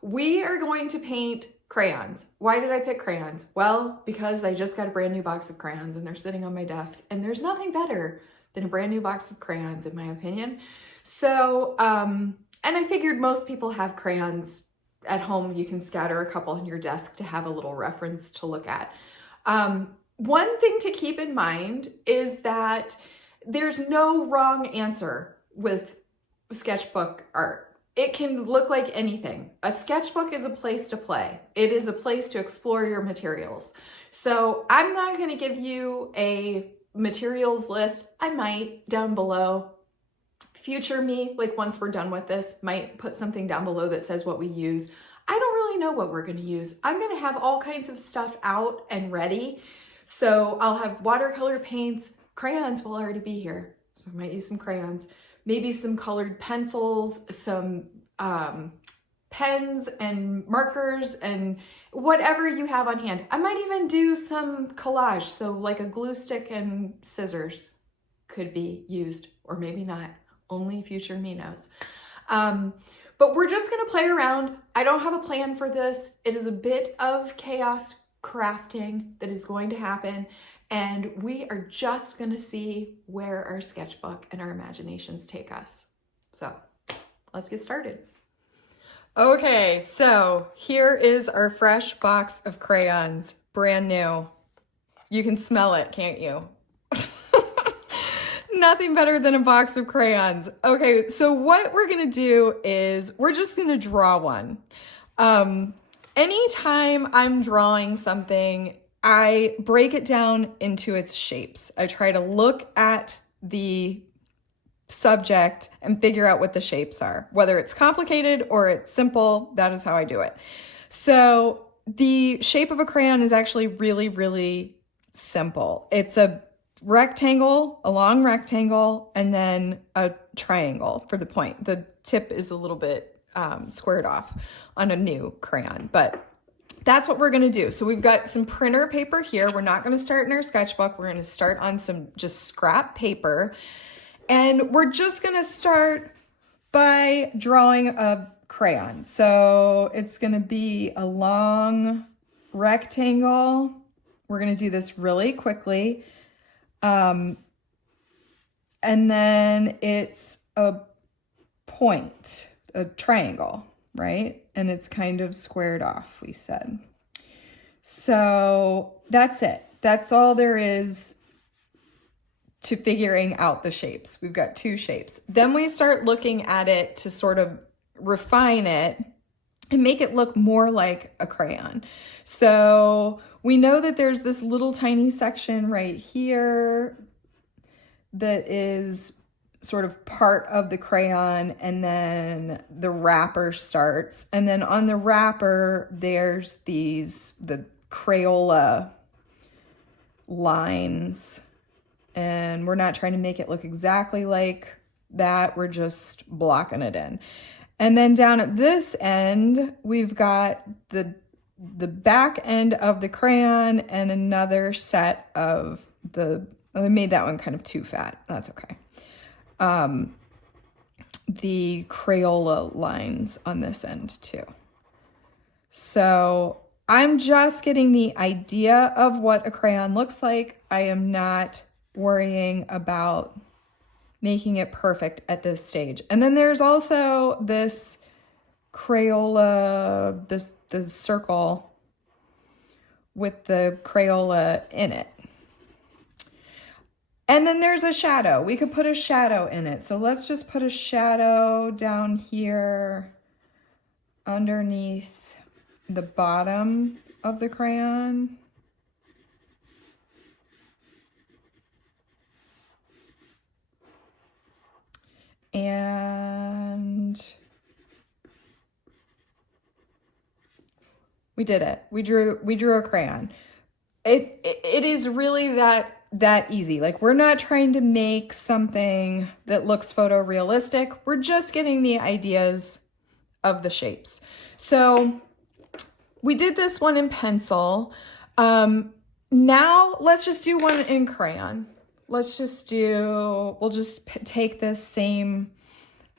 We are going to paint crayons. Why did I pick crayons? Well, because I just got a brand new box of crayons and they're sitting on my desk, and there's nothing better than a brand new box of crayons, in my opinion. So, and I figured most people have crayons at home. You can scatter a couple on your desk to have a little reference to look at. One thing to keep in mind is that there's no wrong answer with sketchbook art. It can look like anything. A sketchbook is a place to play. It is a place to explore your materials. So I'm not going to give you a materials list. I might down below. Future me, like once we're done with this, might put something down below that says what we use. I don't really know what we're going to use. I'm going to have all kinds of stuff out and ready. So I'll have watercolor paints. Crayons will already be here. So I might use some crayons. Maybe some colored pencils, some pens and markers and whatever you have on hand. I might even do some collage. So like a glue stick and scissors could be used, or maybe not. Only future me knows. But we're just gonna play around. I don't have a plan for this. It is a bit of chaos crafting that is going to happen. And we are just gonna see where our sketchbook and our imaginations take us. So let's get started. Okay, so here is our fresh box of crayons, brand new. You can smell it, can't you? Nothing better than a box of crayons. Okay, so what we're gonna do is we're just gonna draw one. Anytime I'm drawing something, I break it down into its shapes. I try to look at the subject and figure out what the shapes are. Whether it's complicated or it's simple, that is how I do it. So the shape of a crayon is actually really, really simple. It's a rectangle, a long rectangle, and then a triangle for the point. The tip is a little bit squared off on a new crayon, but that's what we're gonna do. So we've got some printer paper here. We're not gonna start in our sketchbook. We're gonna start on some just scrap paper. And we're just gonna start by drawing a crayon. So it's gonna be a long rectangle. We're gonna do this really quickly. And then it's a point, a triangle, right? And it's kind of squared off, we said. So that's it. That's all there is to figuring out the shapes. We've got two shapes. Then we start looking at it to sort of refine it and make it look more like a crayon. So we know that there's this little tiny section right here that is sort of part of the crayon, and then the wrapper starts. And then on the wrapper, there's the Crayola lines. And we're not trying to make it look exactly like that. We're just blocking it in. And then down at this end, we've got the back end of the crayon and another set of I made that one kind of too fat. That's okay. The Crayola lines on this end too. So I'm just getting the idea of what a crayon looks like. I am not worrying about making it perfect at this stage. And then there's also this Crayola, the circle with the Crayola in it. And then there's a shadow. We could put a shadow in it. So let's just put a shadow down here underneath the bottom of the crayon. And we did it. We drew a crayon. It is really that easy. Like, we're not trying to make something that looks photorealistic. We're just getting the ideas of the shapes. So we did this one in pencil. Now let's just do one in crayon. We'll just take this same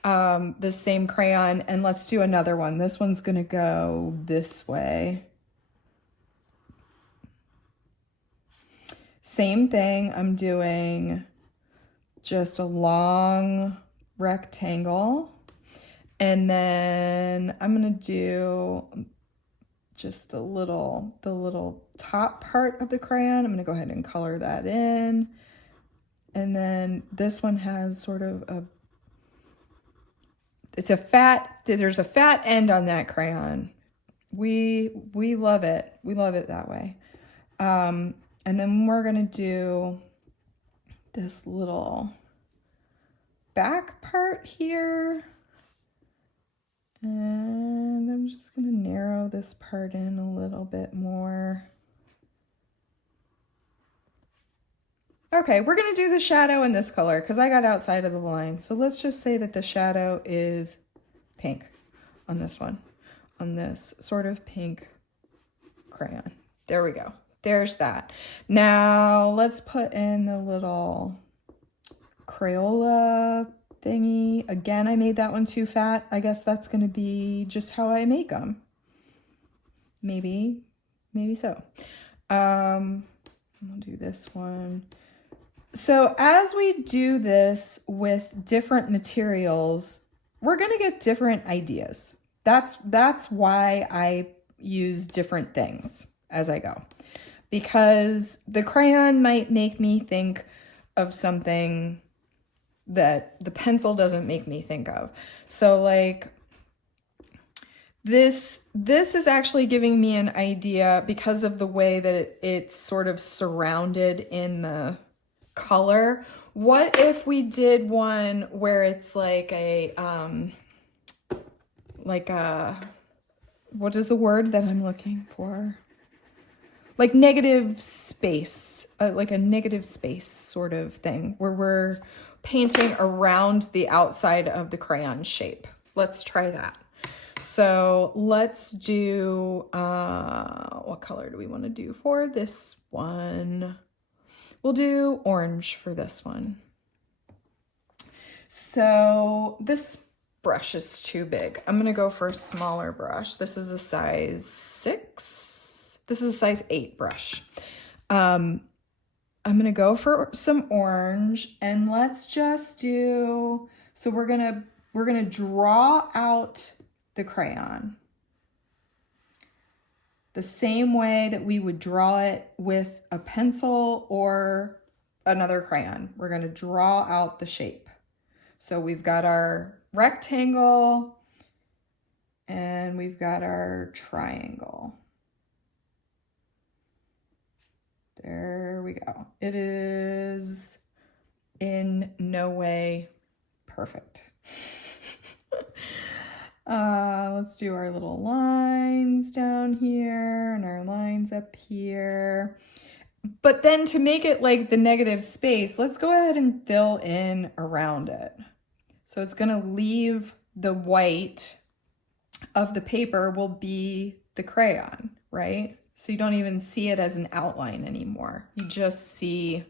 the same crayon, and let's do another one. This one's gonna go this way. Same thing, I'm doing just a long rectangle, and then I'm gonna do just the little top part of the crayon. I'm gonna go ahead and color that in. And then this one has sort of there's a fat end on that crayon. We love it. We love it that way. And then we're gonna do this little back part here. And I'm just gonna narrow this part in a little bit more. Okay, we're gonna do the shadow in this color because I got outside of the line. So let's just say that the shadow is pink on this one, on this sort of pink crayon. There we go. There's that. Now let's put in the little Crayola thingy. Again, I made that one too fat. I guess that's gonna be just how I make them. Maybe so. I'll do this one. So as we do this with different materials, we're going to get different ideas. That's why I use different things as I go. Because the crayon might make me think of something that the pencil doesn't make me think of. So like this is actually giving me an idea because of the way that it's sort of surrounded in the color. What if we did one where it's like a what is the word that I'm looking for? Like negative space, like a negative space sort of thing where we're painting around the outside of the crayon shape. Let's try that. So let's do, what color do we want to do for this one? We'll do orange for this one. So this brush is too big. I'm going to go for a smaller brush. This is a size 6. This is a size 8 brush. I'm going to go for some orange, and let's just do, so we're going to draw out the crayon the same way that we would draw it with a pencil or another crayon. We're going to draw out the shape. So we've got our rectangle and we've got our triangle. There we go. It is in no way perfect. Let's do our little lines down here and our lines up here. But then to make it like the negative space, let's go ahead and fill in around it. So it's going to leave the white of the paper will be the crayon, right? So you don't even see it as an outline anymore. You just see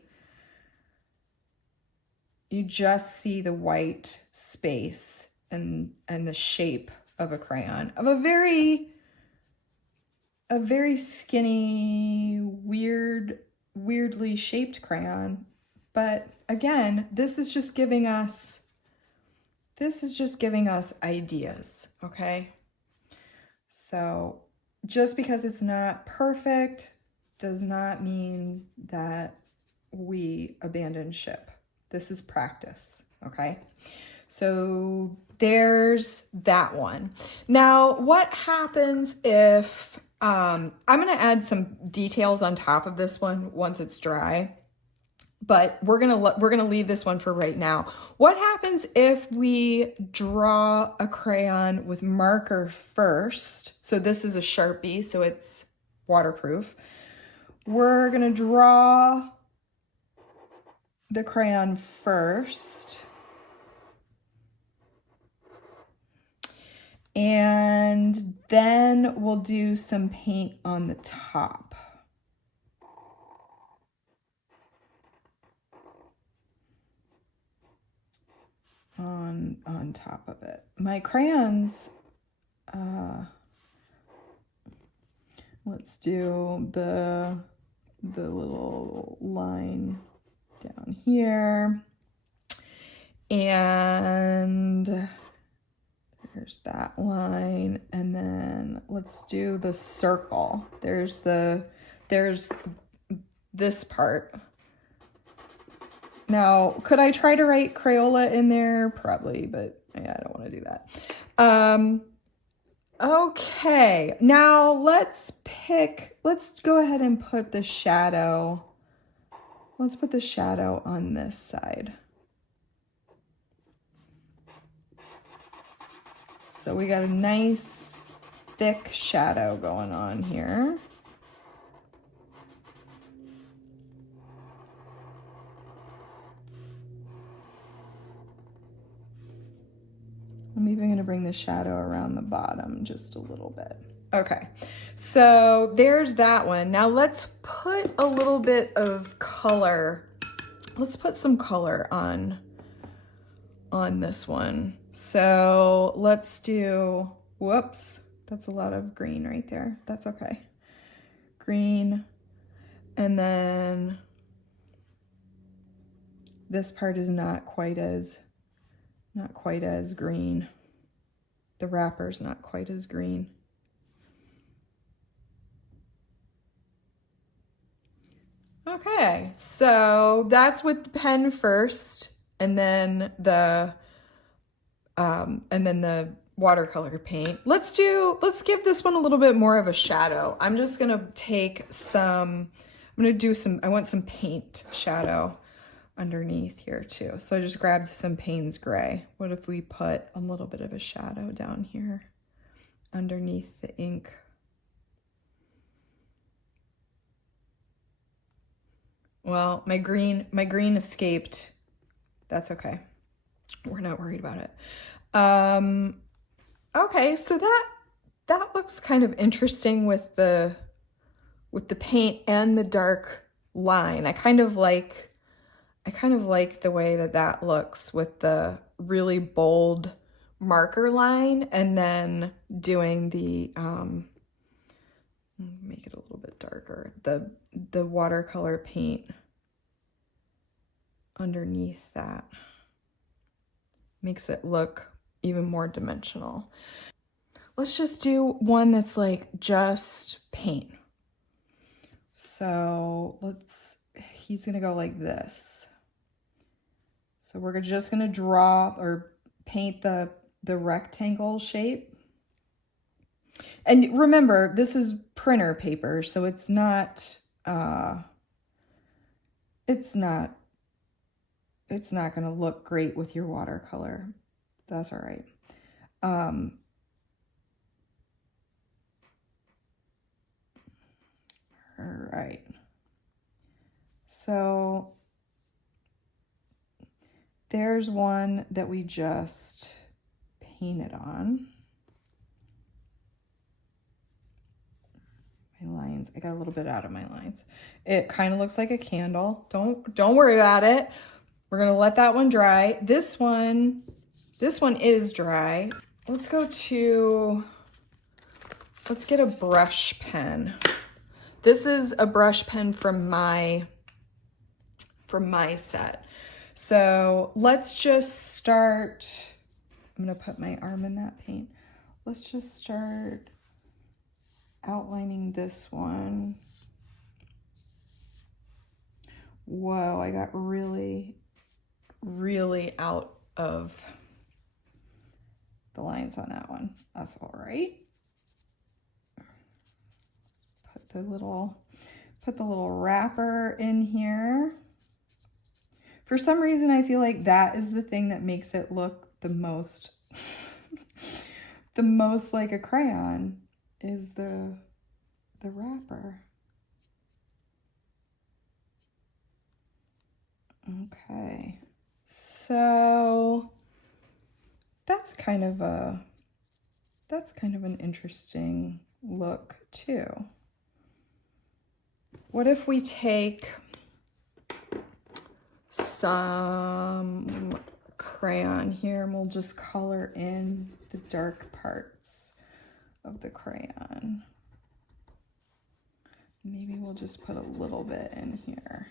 the white space and the shape of a crayon, of a very skinny, weirdly shaped crayon. But again, this is just giving us ideas, okay? So just because it's not perfect does not mean that we abandon ship. This is practice, okay? So there's that one. Now, what happens if, I'm gonna add some details on top of this one once it's dry, but we're gonna leave this one for right now. What happens if we draw a crayon with marker first? So this is a Sharpie, so it's waterproof. We're gonna draw the crayon first. And then we'll do some paint on the top. on top of it. My crayons, let's do the little line down here. And there's that line. And then let's do the circle. There's this part. Now, could I try to write Crayola in there? Probably, but yeah, I don't want to do that. Okay, now let's go ahead and put the shadow. Let's put the shadow on this side. So we got a nice thick shadow going on here. I'm even going to bring the shadow around the bottom just a little bit. Okay, so there's that one. Now let's put a little bit of color. Let's put some color on this one. So let's do, whoops, that's a lot of green right there. That's okay. Green, and then this part is not quite as green. The wrapper's not quite as green. Okay, so that's with the pen first, and then the watercolor paint. Let's give this one a little bit more of a shadow. I'm just gonna take some, I want some paint shadow underneath here too. So I just grabbed some Payne's Gray. What if we put a little bit of a shadow down here underneath the ink? Well, my green escaped. That's okay. We're not worried about it. Okay, so that looks kind of interesting with the paint and the dark line. I kind of like the way that looks with the really bold marker line, and then doing the make it a little bit darker, the watercolor paint underneath that makes it look even more dimensional. Let's just do one that's like just paint. So he's gonna go like this. So we're just gonna draw or paint the rectangle shape. And remember, this is printer paper, so it's not gonna look great with your watercolor. That's all right. All right. So there's one that we just painted on. My lines, I got a little bit out of my lines. It kind of looks like a candle. Don't worry about it. We're gonna let that one dry. This one is dry. Let's get a brush pen. This is a brush pen from my set. So let's just start. I'm gonna put my arm in that paint. Let's just start outlining this one. Whoa, I got really out of the lines on that one. That's all right. Put the little wrapper in here. For some reason, I feel like that is the thing that makes it look the most like a crayon, is the wrapper. Okay, so that's kind of an interesting look too. What if we take some crayon here, and we'll just color in the dark parts of the crayon. Maybe we'll just put a little bit in here.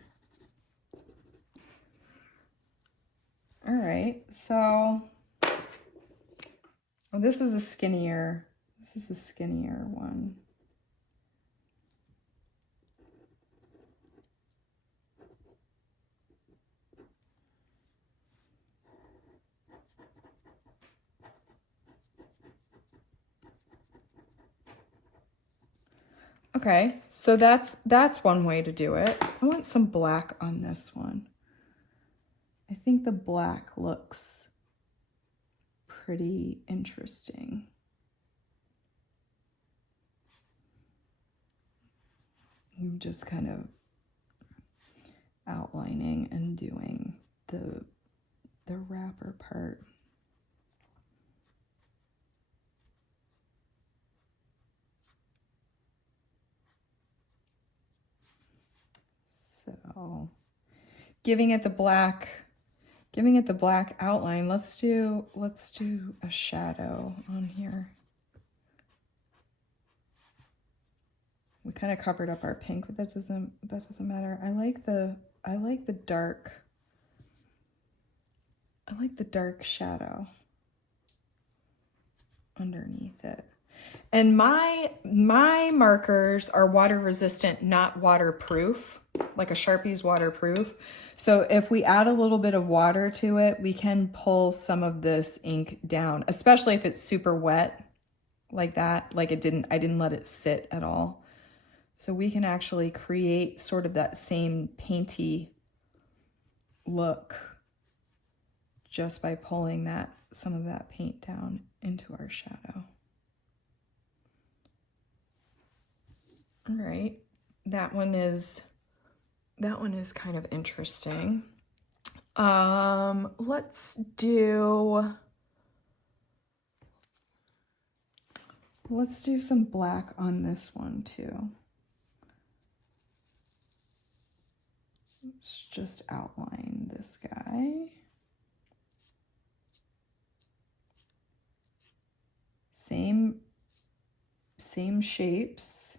All right, so this is a skinnier one. Okay, so that's one way to do it. I want some black on this one. I think the black looks pretty interesting. I'm just kind of outlining and doing the wrapper part. So giving it the black outline. Let's do a shadow on here. We kind of covered up our pink, but that doesn't matter. I like the dark shadow underneath it. And my markers are water resistant, not waterproof. Like a Sharpie's waterproof. So if we add a little bit of water to it, we can pull some of this ink down, especially if it's super wet like that. Like I didn't let it sit at all. So we can actually create sort of that same painty look just by pulling some of that paint down into our shadow. All right, that one is kind of interesting. Let's do some black on this one too. Let's just outline this guy. Same shapes.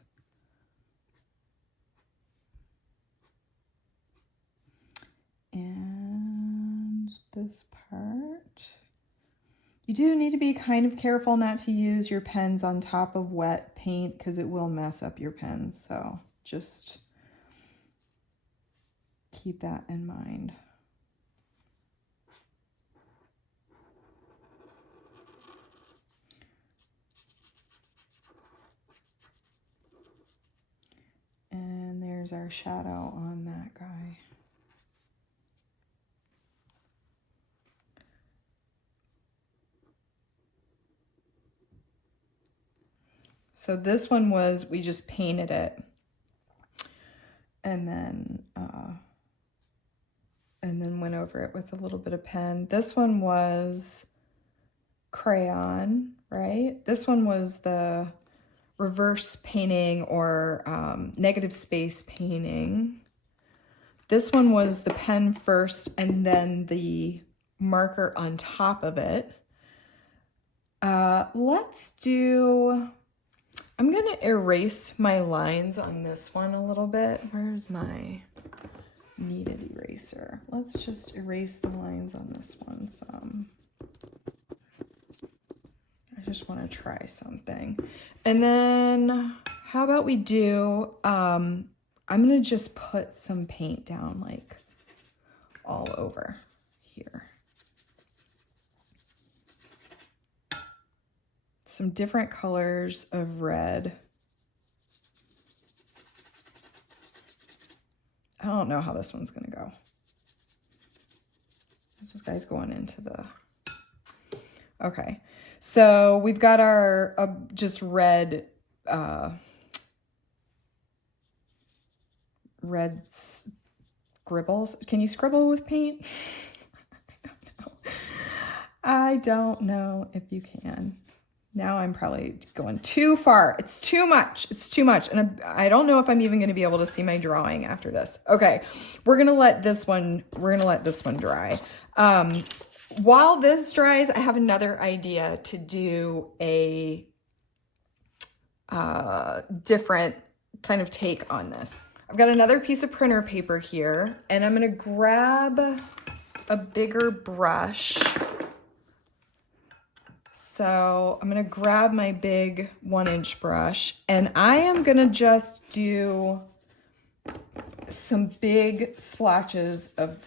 And this part. You do need to be kind of careful not to use your pens on top of wet paint because it will mess up your pens. So just keep that in mind. And there's our shadow on that guy. So this one was, we just painted it and then went over it with a little bit of pen. This one was crayon, right? This one was the reverse painting or negative space painting. This one was the pen first and then the marker on top of it. Let's do... I'm going to erase my lines on this one a little bit. Where's my kneaded eraser? Let's just erase the lines on this one some. I just want to try something. And then how about we do, I'm going to just put some paint down like all over here. Some different colors of red. I don't know how this one's gonna go. This guy's going into the... Okay, so we've got our just red, red scribbles. Can you scribble with paint? I don't know if you can. Now I'm probably going too far. It's too much. It's too much. And I don't know if I'm even going to be able to see my drawing after this. Okay. We're going to let this one dry. while this dries, I have another idea to do a different kind of take on this. I've got another piece of printer paper here, and I'm gonna grab a bigger brush. So I'm gonna grab my big 1-inch brush, and I am gonna just do some big splotches of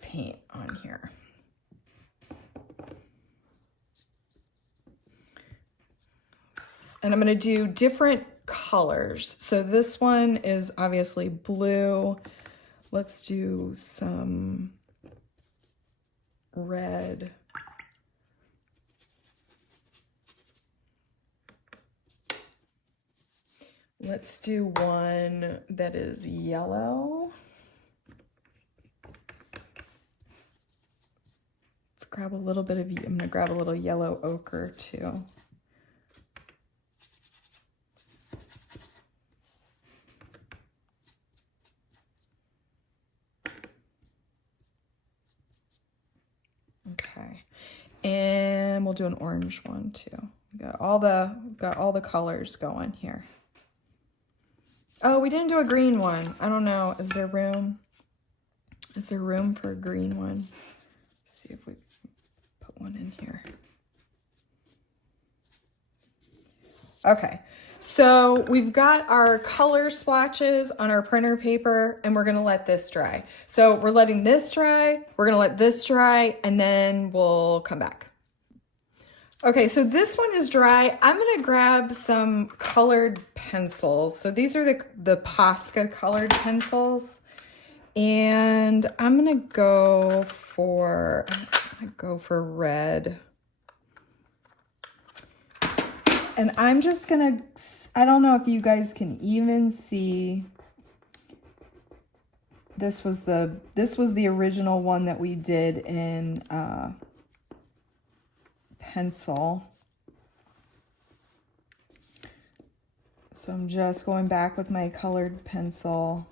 paint on here. And I'm gonna do different colors. So this one is obviously blue. Let's do some red. Let's do one that is yellow. Let's grab a little bit of, I'm gonna grab a little yellow ochre too. Okay, and we'll do an orange one too. Got all the colors going here. Oh, we didn't do a green one. I don't know. Is there room? Is there room for a green one? Let's see if we put one in here. Okay, so we've got our color splotches on our printer paper, and we're gonna let this dry. So we're letting this dry, we're gonna let this dry, and then we'll come back. Okay, so this one is dry. I'm gonna grab some colored pencils. So these are the Posca colored pencils. And I'm gonna go for red. And I'm just gonna, I don't know if you guys can even see, this was the original one that we did in pencil. So I'm just going back with my colored pencil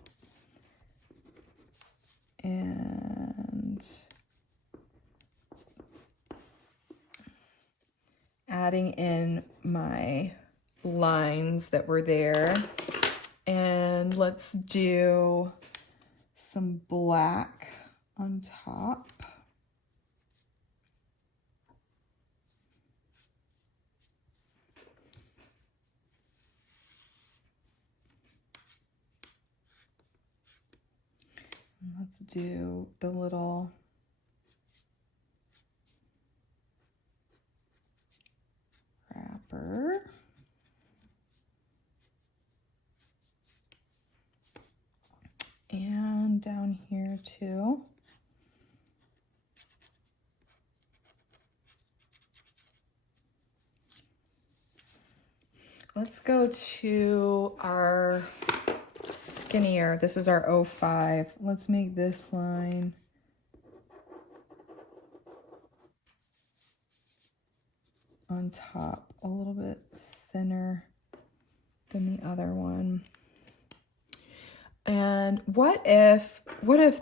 and adding in my lines that were there. And let's do some black on top. Let's do the little wrapper. And down here too. Let's go to our skinnier. This is our 05. Let's make this line on top a little bit thinner than the other one. And what if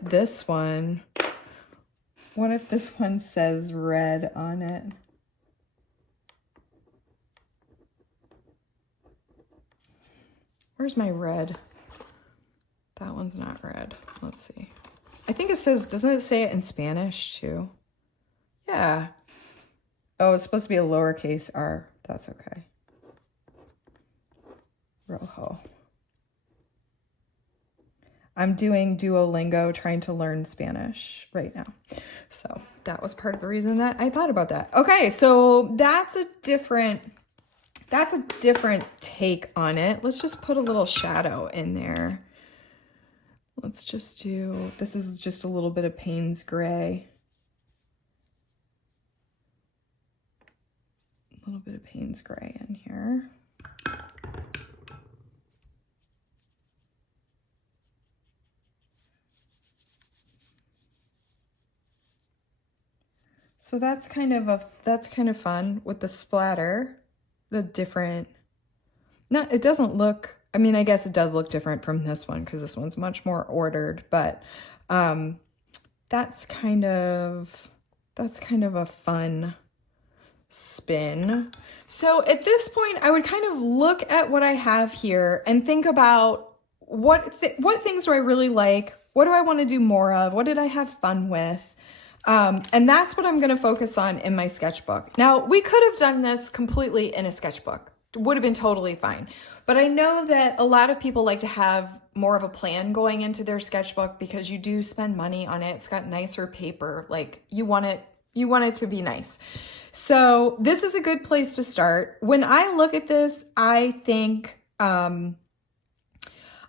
this one says red on it? Where's my red? That one's not red. Let's see. I think it says, doesn't it say it in Spanish too? Yeah. Oh, it's supposed to be a lowercase r. That's okay. Rojo. I'm doing Duolingo, trying to learn Spanish right now. So that was part of the reason that I thought about that. Okay, so that's a different take on it. Let's just put a little shadow in there. Let's just do, this is just a little bit of Payne's Gray. A little bit of Payne's Gray in here. So that's kind of fun with the splatter, the different, no, it doesn't look, I mean, I guess it does look different from this one because this one's much more ordered, but that's kind of That's kind of a fun spin. So at this point, I would kind of look at what I have here and think about what things do I really like? What do I want to do more of? What did I have fun with? And that's what I'm going to focus on in my sketchbook. Now, we could have done this completely in a sketchbook. It would have been totally fine. But I know that a lot of people like to have more of a plan going into their sketchbook because you do spend money on it. It's got nicer paper. Like you want it to be nice. So this is a good place to start. When I look at this, I think I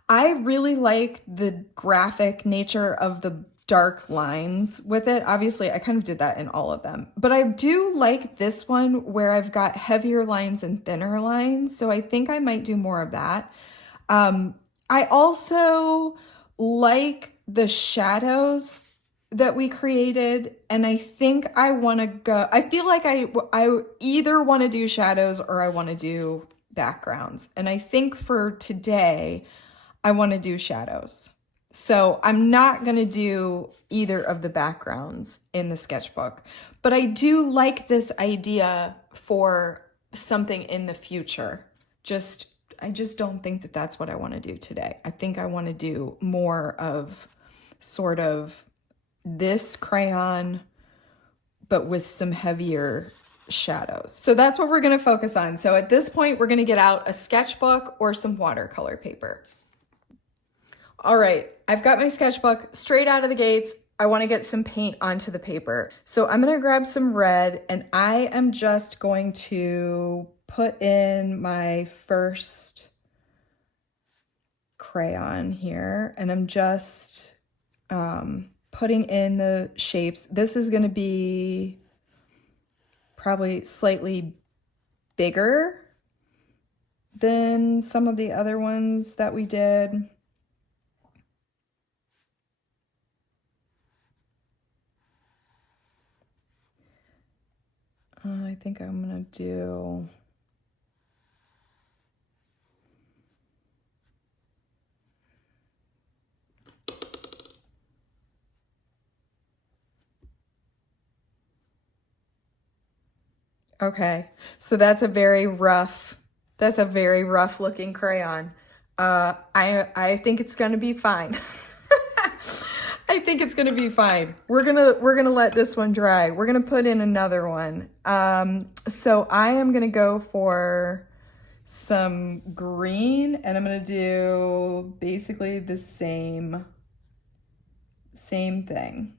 really like the graphic nature of the dark lines with it. Obviously, I kind of did that in all of them. But I do like this one where I've got heavier lines and thinner lines. So I think I might do more of that. I also like the shadows that we created, and I think I want to go, I feel like I either want to do shadows or I want to do backgrounds. And I think for today, I want to do shadows. So I'm not going to do either of the backgrounds in the sketchbook, but I do like this idea for something in the future. I just don't think that that's what I want to do today. I think I want to do more of sort of this crayon, but with some heavier shadows. So that's what we're going to focus on. So at this point, we're going to get out a sketchbook or some watercolor paper. All right, I've got my sketchbook straight out of the gates. I want to get some paint onto the paper. So I'm going to grab some red, and I am just going to put in my first crayon here, and I'm just putting in the shapes. This is going to be probably slightly bigger than some of the other ones that we did. I think I'm gonna do okay, so that's a very rough looking crayon. I think it's gonna be fine. I think it's gonna be fine. We're gonna let this one dry. We're gonna put in another one. So I am gonna go for some green, and I'm gonna do basically the same thing.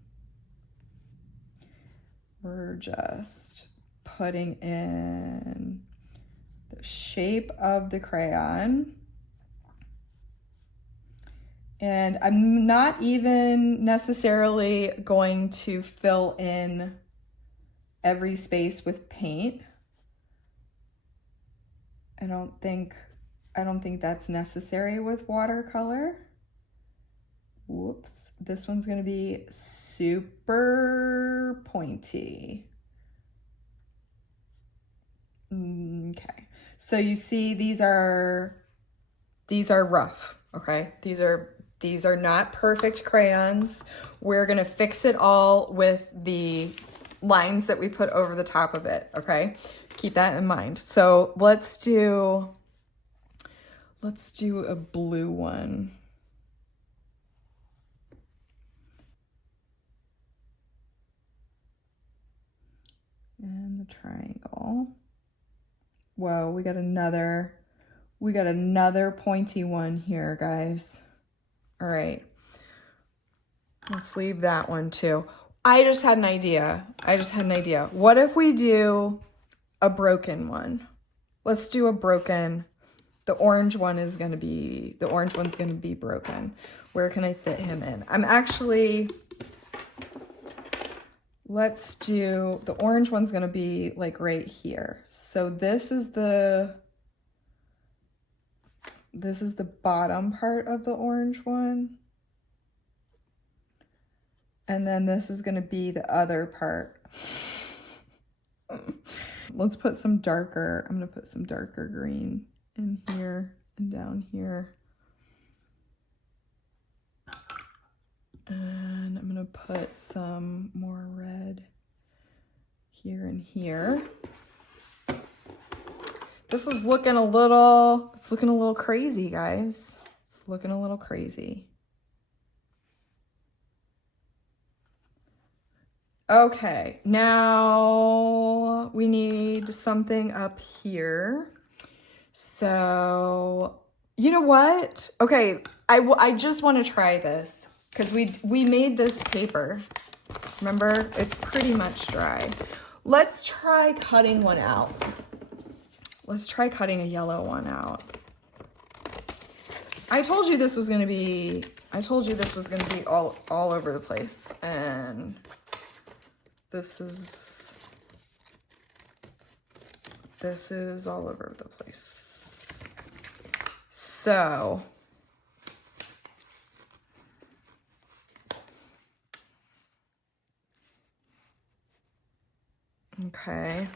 We're just putting in the shape of the crayon. And I'm not even necessarily going to fill in every space with paint. I don't think that's necessary with watercolor. Whoops, this one's gonna be super pointy. Okay, so you see these are rough, okay? These are not perfect crayons. We're gonna fix it all with the lines that we put over the top of it, okay? Keep that in mind. So let's do a blue one. And the triangle. Whoa, we got another pointy one here, guys. All right, let's leave that one too. I just had an idea. What if we do a broken one? Let's do a broken. The orange one's gonna be broken. Where can I fit him in? Let's do, the orange one's gonna be like right here. So this is the bottom part of the orange one. And then this is gonna be the other part. Let's put some darker, I'm gonna put some darker green in here and down here. And I'm gonna put some more red here and here. This is looking a little, it's looking a little crazy, guys. It's looking a little crazy. Okay, now we need something up here. So, you know what? Okay, I just want to try this because we made this paper. Remember, it's pretty much dry. Let's try cutting one out. Let's try cutting a yellow one out. I told you this was going to be all over the place, and this is all over the place. So okay,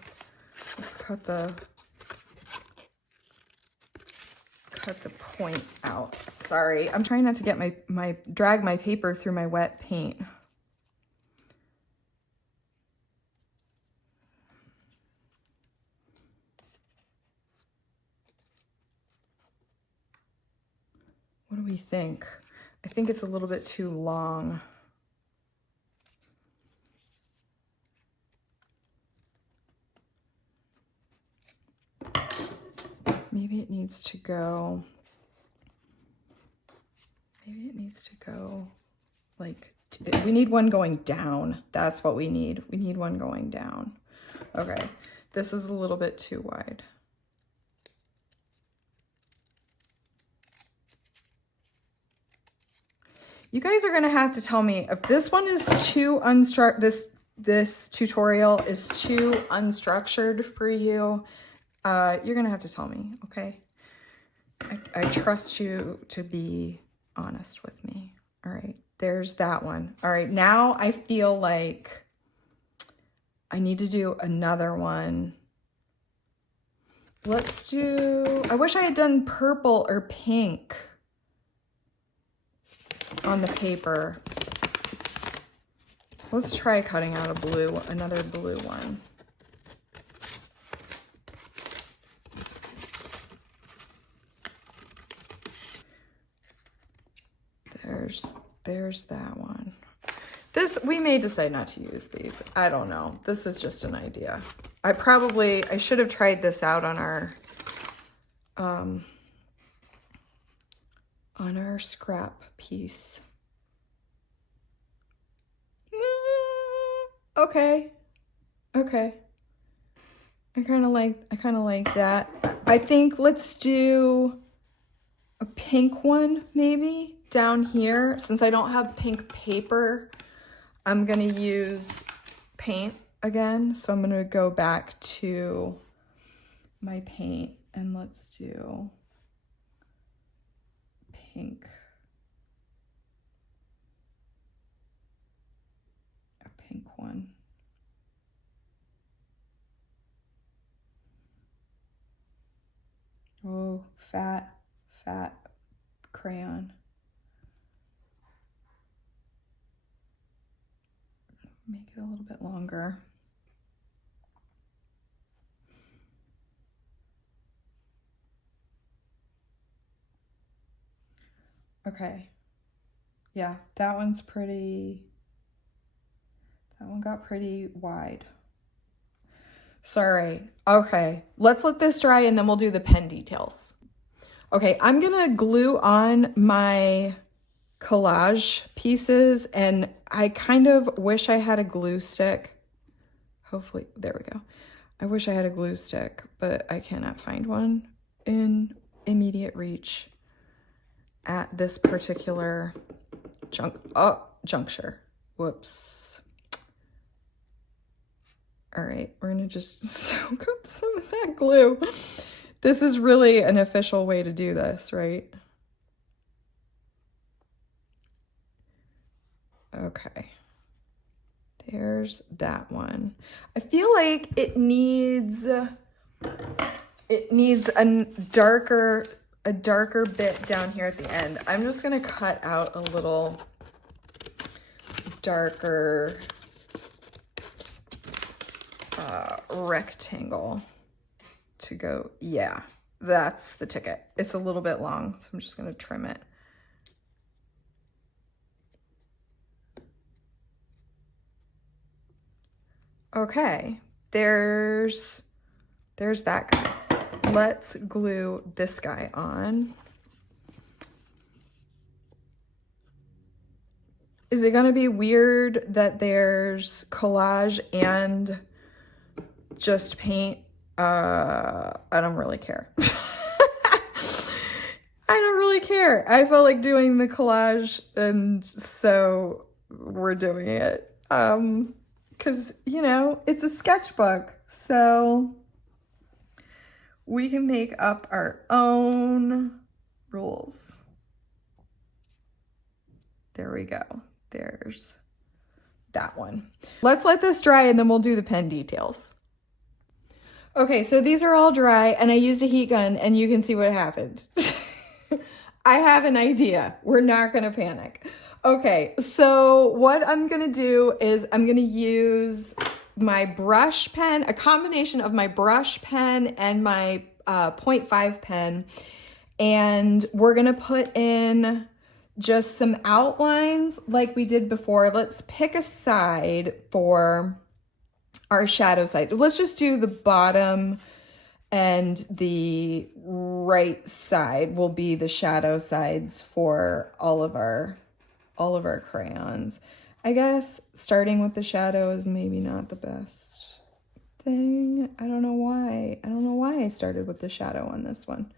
let's cut the point out. Sorry, I'm trying not to get drag my paper through my wet paint. What do we think? I think it's a little bit too long. Maybe it needs to go, like, we need one going down. That's what we need. We need one going down. Okay, this is a little bit too wide. You guys are gonna have to tell me if this one is too this tutorial is too unstructured for you. You're gonna have to tell me, okay? I trust you to be honest with me. All right, there's that one. All right, now I feel like I need to do another one. Let's do, I wish I had done purple or pink on the paper. Let's try cutting out a blue, another blue one. There's that one. This, we may decide not to use these. I don't know. This is just an idea. I should have tried this out on our scrap piece. Okay. Okay. I kind of like that. I think let's do a pink one maybe down here. Since I don't have pink paper, I'm going to use paint again. So I'm going to go back to my paint and let's do pink. A pink one. Oh, fat crayon. Make it a little bit longer. Okay. Yeah, that one got pretty wide. Sorry. Okay, let's let this dry and then we'll do the pen details. Okay, I'm gonna glue on my collage pieces and I kind of wish I had a glue stick. Hopefully, there we go. I wish I had a glue stick, but I cannot find one in immediate reach at this particular juncture. Whoops. All right, we're gonna just soak up some of that glue. This is really an official way to do this, right? Okay, there's that one. I feel like it needs a darker bit down here at the end. I'm just gonna cut out a little darker rectangle to go. Yeah, that's the ticket. It's a little bit long, so I'm just gonna trim it. Okay, there's that guy. Let's glue this guy on. Is it gonna be weird that there's collage and just paint? I don't really care. I don't really care. I felt like doing the collage, and so we're doing it. Because, you know, it's a sketchbook, so we can make up our own rules. There we go. There's that one. Let's let this dry and then we'll do the pen details. Okay, so these are all dry and I used a heat gun and you can see what happened. I have an idea. We're not gonna panic. Okay, so what I'm gonna do is I'm gonna use my brush pen, a combination of my brush pen and my 0.5 pen, and we're gonna put in just some outlines like we did before. Let's pick a side for our shadow side. Let's just do the bottom, and the right side will be the shadow sides for all of our crayons. I guess starting with the shadow is maybe not the best thing. I don't know why. I don't know why I started with the shadow on this one.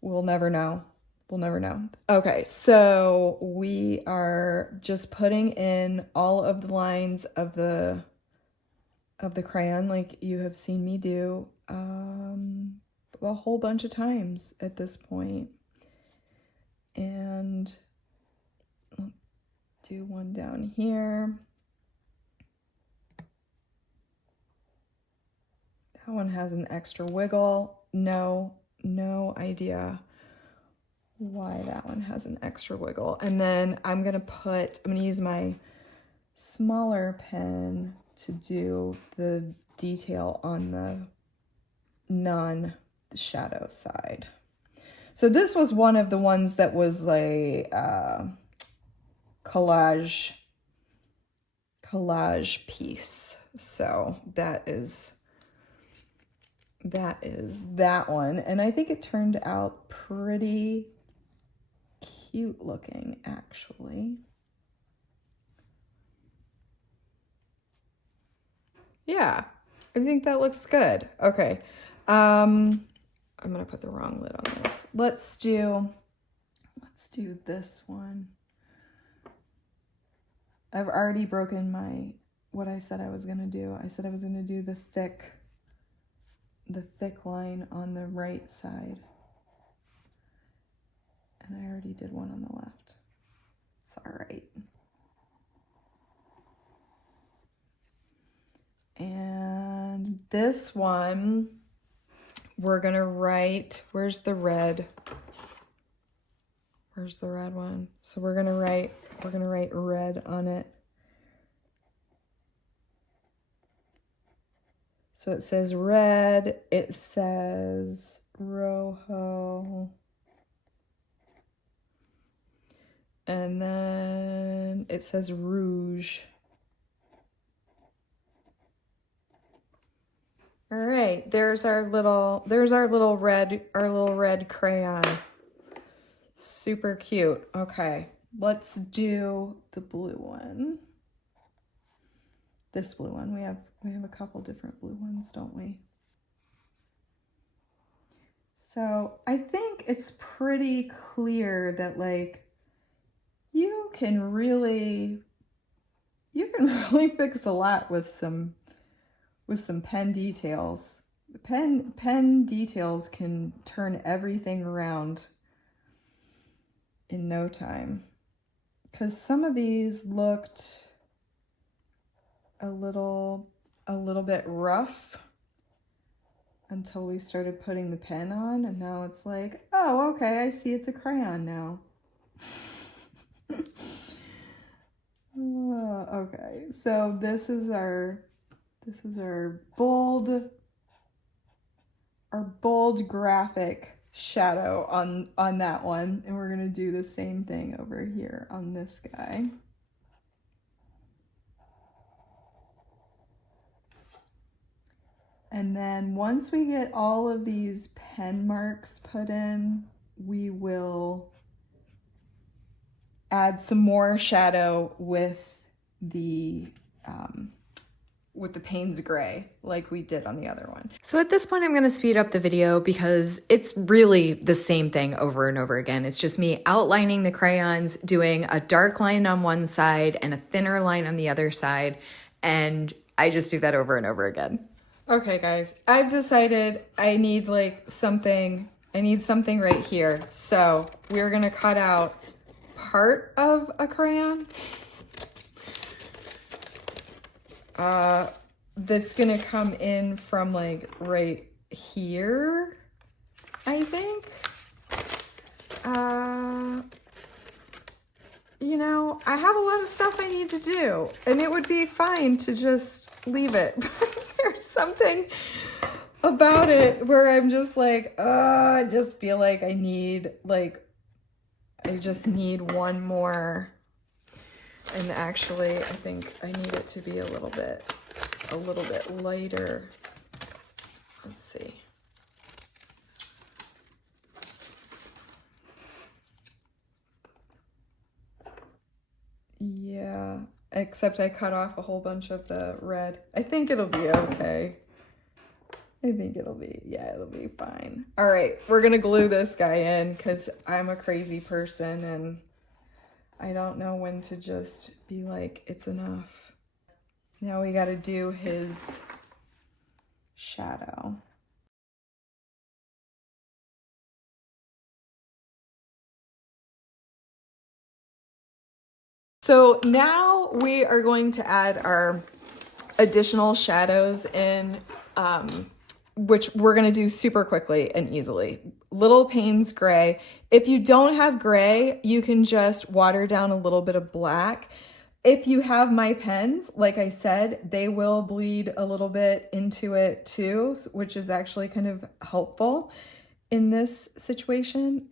We'll never know. We'll never know. Okay, so we are just putting in all of the lines of the crayon like you have seen me do a whole bunch of times at this point. And I'll do one down here. That one has an extra wiggle. No idea why that one has an extra wiggle. And then I'm gonna use my smaller pen to do the detail on the non-shadow side. So this was one of the ones that was a collage piece. So that is that one. And I think it turned out pretty cute looking, actually. Yeah, I think that looks good. Okay, I'm gonna put the wrong lid on this. Let's do this one. I've already broken what I said I was gonna do. I said I was gonna do the thick line on the right side. And I already did one on the left. It's all right. And this one, we're gonna write, where's the red? Where's the red one? So we're gonna write red on it. So it says red, it says rojo. And then it says rouge. All right, there's our little red crayon. Super cute. Okay, let's do the blue one. This blue one. We have a couple different blue ones, don't we? So I think it's pretty clear that like you can really fix a lot with some pen details. The pen details can turn everything around in no time. Because some of these looked a little bit rough until we started putting the pen on, and now it's like, oh, okay, I see it's a crayon now. Okay, so this is our This is our bold graphic shadow on that one. And we're gonna do the same thing over here on this guy. And then once we get all of these pen marks put in, we will add some more shadow with the Payne's Gray like we did on the other one. So at this point, I'm gonna speed up the video because it's really the same thing over and over again. It's just me outlining the crayons, doing a dark line on one side and a thinner line on the other side. And I just do that over and over again. Okay guys, I've decided I need something right here. So we're gonna cut out part of a crayon. That's gonna come in from right here, I think. You know, I have a lot of stuff I need to do, and it would be fine to just leave it. There's something about it where I'm just I just feel like I just need one more. And actually, I think I need it to be a little bit lighter. Let's see. Yeah, except I cut off a whole bunch of the red. I think it'll be okay. I think it'll be fine. All right, we're gonna glue this guy in because I'm a crazy person and I don't know when to just be like, it's enough. Now we gotta do his shadow. So now we are going to add our additional shadows in, which we're gonna do super quickly and easily. Little Payne's Gray. If you don't have gray, you can just water down a little bit of black. If you have my pens, like I said, they will bleed a little bit into it too, which is actually kind of helpful in this situation.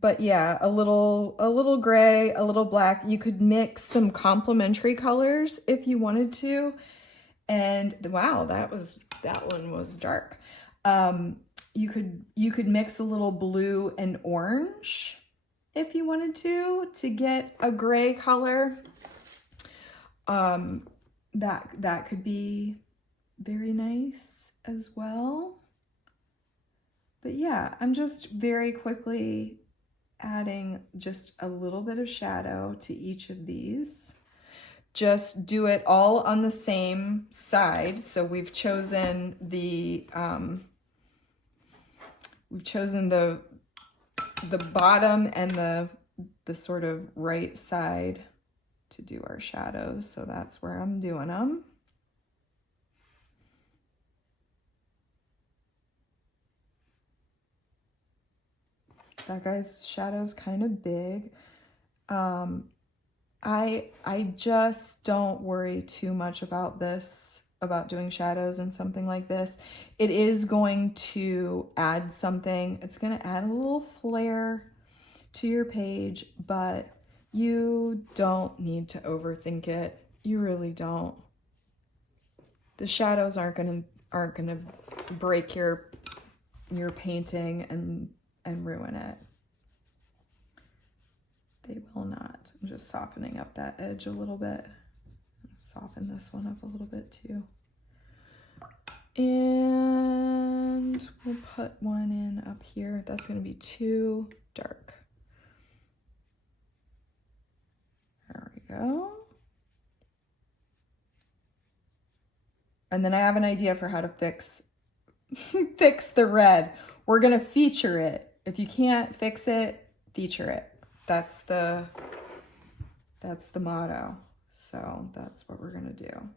But yeah, a little gray, a little black. You could mix some complementary colors if you wanted to. And wow, that one was dark. You could mix a little blue and orange if you wanted to get a gray color. That could be very nice as well. But yeah, I'm just very quickly adding just a little bit of shadow to each of these. Just do it all on the same side. So we've chosen the bottom and the sort of right side to do our shadows. So that's where I'm doing them. That guy's shadow's kind of big. I just don't worry too much about this, about doing shadows and something like this. It is going to add something. It's going to add a little flair to your page, but you don't need to overthink it. You really don't. The shadows aren't gonna break your painting and ruin it. They will not. I'm just softening up that edge a little bit. Soften this one up a little bit too. And we'll put one in up here. That's going to be too dark. There we go. And then I have an idea for how to fix the red. We're going to feature it. If you can't fix it, feature it. That's the motto. So that's what we're going to do.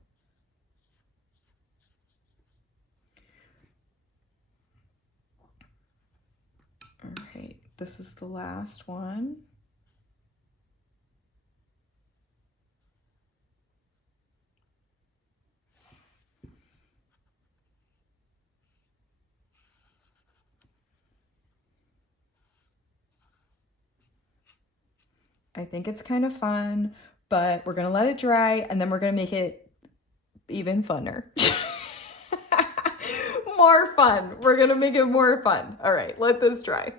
All right, this is the last one. I think it's kind of fun, but we're gonna let it dry and then we're gonna make it even funner. More fun. We're gonna make it more fun. All right, let this dry.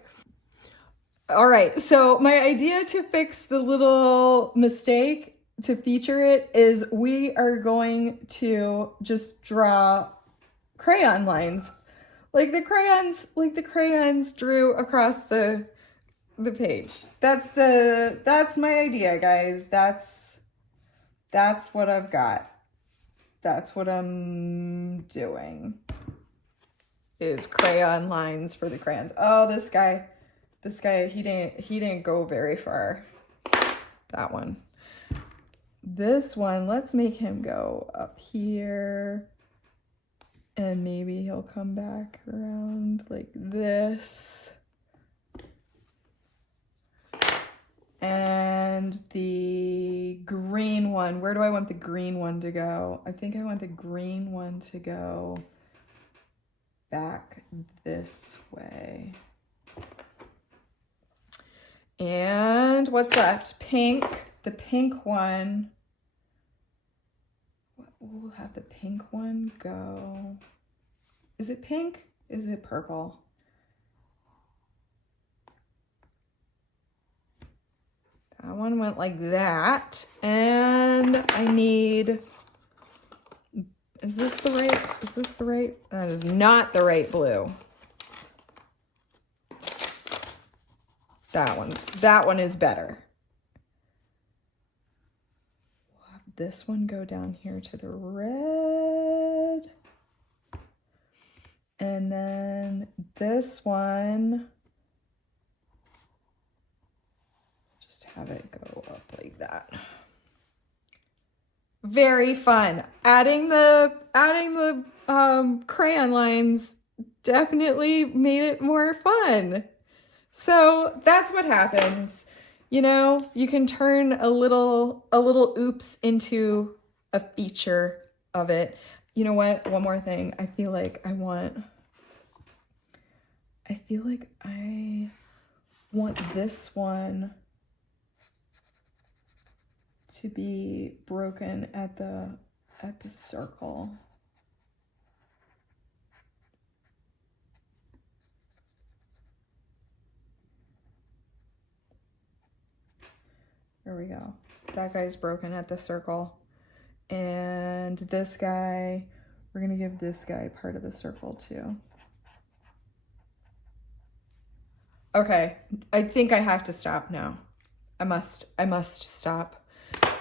All right, so my idea to fix the little mistake, to feature it, is we are going to just draw crayon lines. Like the crayons drew across the page. That's my idea, guys. That's what I've got. That's what I'm doing. Is crayon lines for the crayons. Oh, this guy, he didn't go very far. That one. This one, let's make him go up here. And maybe he'll come back around like this. And the green one, where do I want the green one to go? I think I want the green one to go back this way. And what's left? Pink. The pink one. We'll have the pink one go. Is it pink? Is it purple? That one went like that. And I need, is this the right? That is not the right blue. That one is better. We'll have this one go down here to the red. And then this one, just have it go up like that. Very fun. Adding the crayon lines definitely made it more fun. So that's what happens. You know, you can turn a little oops into a feature of it. You know what? One more thing. I feel like I want this one to be broken at the circle. There we go. That guy's broken at the circle. And this guy, we're gonna give this guy part of the circle too. Okay, I think I have to stop now. I must stop.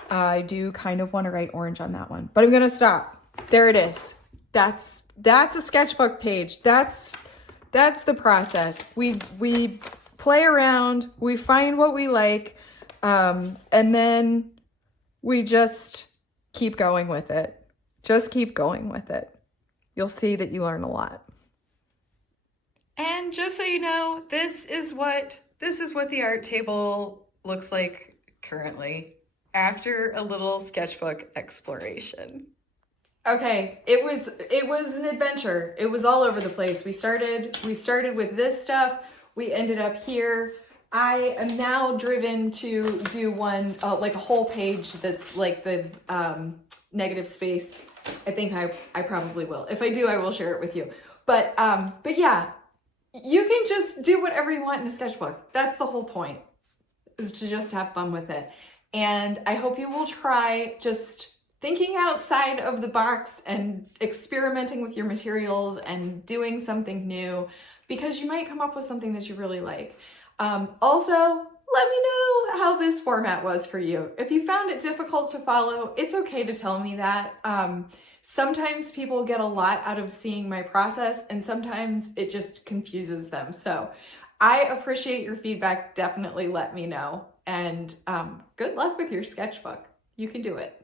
I do kind of want to write orange on that one, but I'm gonna stop. There it is. That's a sketchbook page. That's the process. We play around, we find what we like, and then we just keep going with it. Just keep going with it. You'll see that you learn a lot. And just so you know, this is what the art table looks like currently after a little sketchbook exploration. Okay, it was an adventure. It was all over the place. We started with this stuff. We ended up here. I am now driven to do one, like a whole page that's like the negative space. I think I probably will. If I do, I will share it with you. But yeah, you can just do whatever you want in a sketchbook. That's the whole point, is to just have fun with it. And I hope you will try just thinking outside of the box and experimenting with your materials and doing something new, because you might come up with something that you really like. Also, let me know how this format was for you. If you found it difficult to follow, it's okay to tell me that. Sometimes people get a lot out of seeing my process, and sometimes it just confuses them. So I appreciate your feedback. Definitely let me know. And good luck with your sketchbook. You can do it.